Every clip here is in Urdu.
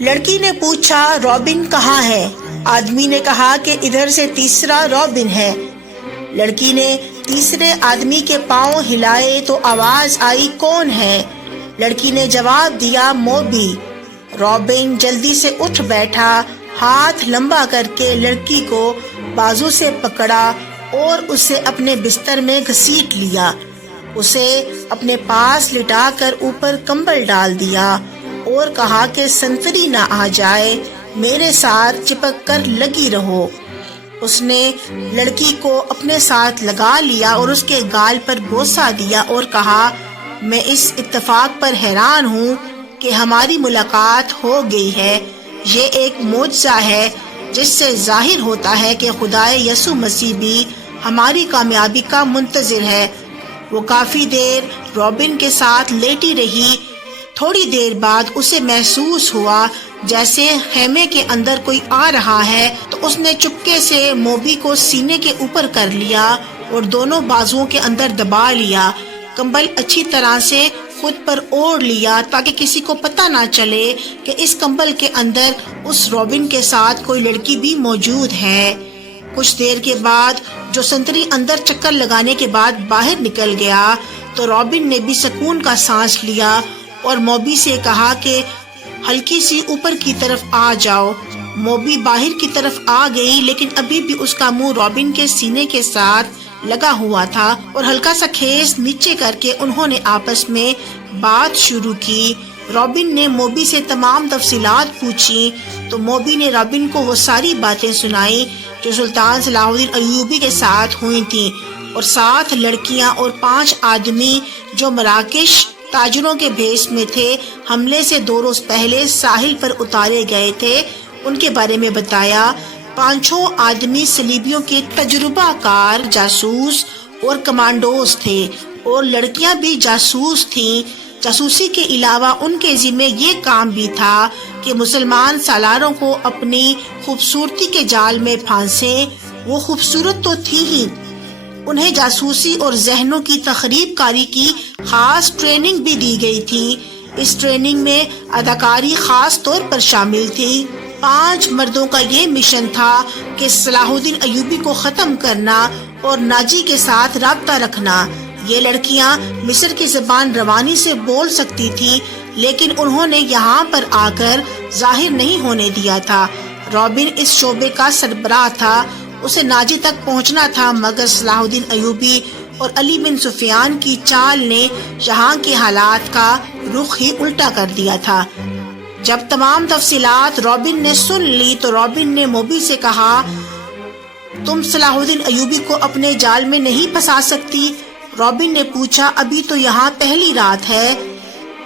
لڑکی نے پوچھا رابن کہاں ہے؟ آدمی نے کہا کہ ادھر سے تیسرا رابن ہے۔ لڑکی نے تیسرے آدمی کے پاؤں ہلائے تو آواز آئی کون ہے؟ لڑکی نے جواب دیا موبی۔ رابن جلدی سے اٹھ بیٹھا، ہاتھ لمبا کر کے لڑکی کو بازو سے پکڑا اور اسے اپنے بستر میں گھسیٹ لیا۔ اسے اپنے پاس لٹا کر اوپر کمبل ڈال دیا اور کہا کہ سنتری نہ آ جائے، میرے ساتھ چپک کر لگی رہو۔ اس نے لڑکی کو اپنے ساتھ لگا لیا اور اس کے گال پر بوسہ دیا اور کہا میں اس اتفاق پر حیران ہوں کہ ہماری ملاقات ہو گئی ہے۔ یہ ایک معجزہ ہے جس سے ظاہر ہوتا ہے کہ خدائے یسوع مسیح بھی ہماری کامیابی کا منتظر ہے۔ وہ کافی دیر رابن کے ساتھ لیٹی رہی۔ تھوڑی دیر بعد اسے محسوس ہوا جیسے خیمے کے اندر کوئی آ رہا ہے، تو اس نے چپکے سے موبی کو سینے کے اوپر کر لیا اور دونوں بازوؤں کے اندر دبا لیا۔ کمبل اچھی طرح سے خود پر اوڑھ لیا تاکہ کسی کو پتہ نہ چلے کہ اس کمبل کے اندر اس رابن کے ساتھ کوئی لڑکی بھی موجود ہے۔ کچھ دیر کے بعد جو سنتری اندر چکر لگانے کے بعد باہر نکل گیا تو رابن نے بھی سکون کا سانس لیا اور موبی سے کہا کہ ہلکی سی اوپر کی طرف آ جاؤ۔ موبی باہر کی طرف آ گئی، لیکن ابھی بھی اس کا منہ رابن کے سینے کے ساتھ لگا ہوا تھا اور ہلکا سا کھیس نیچے کر کے انہوں نے آپس میں بات شروع کی۔ رابن نے موبی سے تمام تفصیلات پوچھی تو موبی نے رابن کو وہ ساری باتیں سنائی جو سلطان صلاح الدین ایوبی کے ساتھ ہوئی تھیں، اور 7 لڑکیاں اور 5 آدمی جو مراکش تاجروں کے بھیس میں تھے، حملے سے 2 روز پہلے ساحل پر اتارے گئے تھے، ان کے بارے میں بتایا۔ 5 آدمی صلیبیوں کے تجربہ کار جاسوس اور کمانڈوز تھے، اور لڑکیاں بھی جاسوس تھیں۔ جاسوسی کے علاوہ ان کے ذمہ یہ کام بھی تھا کہ مسلمان سالاروں کو اپنی خوبصورتی کے جال میں پھانسیں۔ وہ خوبصورت تو تھی ہی، انہیں جاسوسی اور ذہنوں کی تخریب کاری کی خاص ٹریننگ بھی دی گئی تھی۔ اس ٹریننگ میں اداکاری خاص طور پر شامل تھی۔ 5 مردوں کا یہ مشن تھا کہ صلاح الدین ایوبی کو ختم کرنا اور ناجی کے ساتھ رابطہ رکھنا۔ یہ لڑکیاں مصر کی زبان روانی سے بول سکتی تھی، لیکن انہوں نے یہاں پر آ کر ظاہر نہیں ہونے دیا تھا۔ رابن اس شعبے کا سربراہ تھا، اسے ناجی تک پہنچنا تھا، مگر صلاح الدین ایوبی اور علی بن سفیان کی چال نے یہاں کے حالات کا رخ ہی الٹا کر دیا تھا۔ جب تمام تفصیلات رابن نے سن لی تو رابن نے موبی سے کہا تم صلاح الدین ایوبی کو اپنے جال میں نہیں پھنسا سکتی؟ رابن نے پوچھا ابھی تو یہاں پہلی رات ہے۔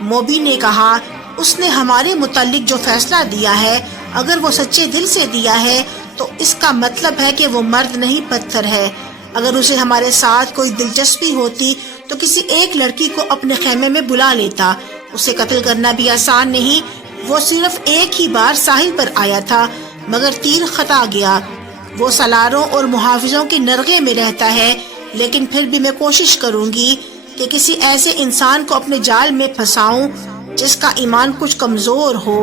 موبی نے کہا اس نے ہمارے متعلق جو فیصلہ دیا ہے، اگر وہ سچے دل سے دیا ہے تو اس کا مطلب ہے کہ وہ مرد نہیں پتھر ہے۔ اگر اسے ہمارے ساتھ کوئی دلچسپی ہوتی تو کسی ایک لڑکی کو اپنے خیمے میں بلا لیتا۔ اسے قتل کرنا بھی آسان نہیں، وہ صرف ایک ہی بار ساحل پر آیا تھا، مگر تیر خطا گیا۔ وہ سالاروں اور محافظوں کے نرغے میں رہتا ہے، لیکن پھر بھی میں کوشش کروں گی کہ کسی ایسے انسان کو اپنے جال میں پھنساؤں جس کا ایمان کچھ کمزور ہو۔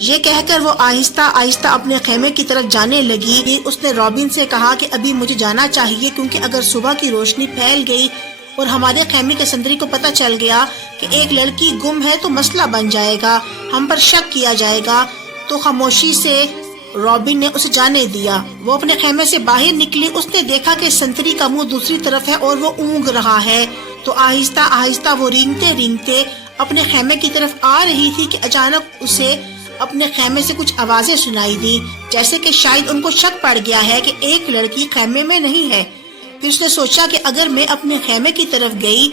یہ کہہ کر وہ آہستہ آہستہ اپنے خیمے کی طرف جانے لگی۔ اس نے رابن سے کہا کہ ابھی مجھے جانا چاہیے، کیونکہ اگر صبح کی روشنی پھیل گئی اور ہمارے خیمے کے سنتری کو پتہ چل گیا کہ ایک لڑکی گم ہے تو مسئلہ بن جائے گا، ہم پر شک کیا جائے گا۔ تو خاموشی سے رابن نے اسے جانے دیا۔ وہ اپنے خیمے سے باہر نکلی، اس نے دیکھا کہ سنتری کا منہ دوسری طرف ہے اور وہ اونگ رہا ہے، تو آہستہ آہستہ وہ رینگتے رینگتے اپنے خیمے کی طرف آ رہی تھی کہ اچانک اسے اپنے خیمے سے کچھ آوازیں سنائی دی، جیسے کہ شاید ان کو شک پڑ گیا ہے کہ ایک لڑکی خیمے میں نہیں ہے۔ پھر اس نے سوچا کہ اگر میں اپنے خیمے کی طرف گئی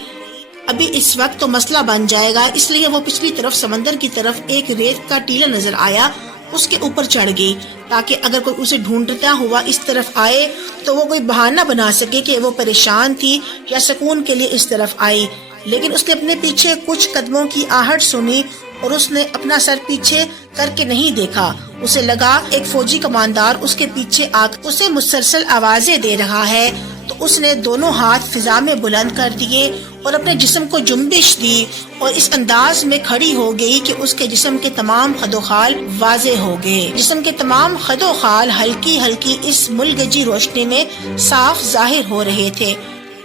ابھی اس وقت تو مسئلہ بن جائے گا، اس لیے وہ پچھلی طرف سمندر کی طرف ایک ریت کا ٹیلا نظر آیا، اس کے اوپر چڑھ گئی تاکہ اگر کوئی اسے ڈھونڈتا ہوا اس طرف آئے تو وہ کوئی بہانہ بنا سکے کہ وہ پریشان تھی یا سکون کے لیے اس طرف آئی۔ لیکن اس نے اپنے پیچھے کچھ قدموں کی آہٹ سنی اور اس نے اپنا سر پیچھے کر کے نہیں دیکھا۔ اسے لگا ایک فوجی کماندار اس کے پیچھے آ کر اسے مسلسل آوازیں دے رہا ہے، تو اس نے دونوں ہاتھ فضا میں بلند کر دیے اور اپنے جسم کو جنبش دی اور اس انداز میں کھڑی ہو گئی کہ اس کے جسم کے تمام خد و خال واضح ہو گئے. جسم کے تمام خد و خال ہلکی ہلکی اس ملگجی روشنی میں صاف ظاہر ہو رہے تھے.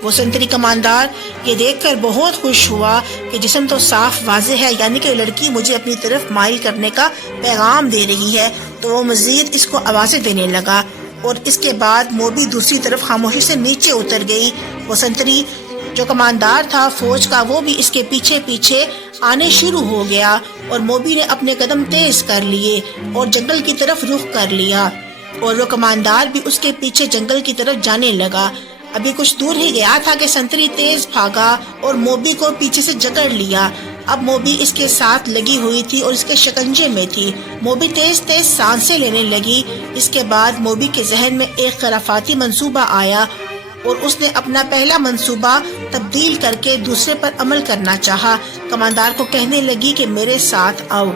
وہ سنتری کماندار یہ دیکھ کر بہت خوش ہوا کہ جسم تو صاف واضح ہے، یعنی کہ لڑکی مجھے اپنی طرف مائل کرنے کا پیغام دے رہی ہے. تو وہ مزید اس کو آوازیں دینے لگا اور اس کے بعد موبی دوسری طرف خاموشی سے نیچے اتر گئی. وہ سنتری جو کماندار تھا فوج کا وہ بھی اس کے پیچھے پیچھے آنے شروع ہو گیا اور موبی نے اپنے قدم تیز کر لیے اور جنگل کی طرف رخ کر لیا اور وہ کماندار بھی اس کے پیچھے جنگل کی طرف جانے لگا. ابھی کچھ دور ہی گیا تھا کہ سنتری تیز بھاگا اور موبی کو پیچھے سے جکڑ لیا. اب موبی اس کے ساتھ لگی ہوئی تھی اور اس کے شکنجے میں تھی. موبی تیز تیز سانسیں لینے لگی. اس کے بعد موبی کے ذہن میں ایک خرافاتی منصوبہ آیا اور اس نے اپنا پہلا منصوبہ تبدیل کر کے دوسرے پر عمل کرنا چاہا. کماندار کو کہنے لگی کہ میرے ساتھ آؤ.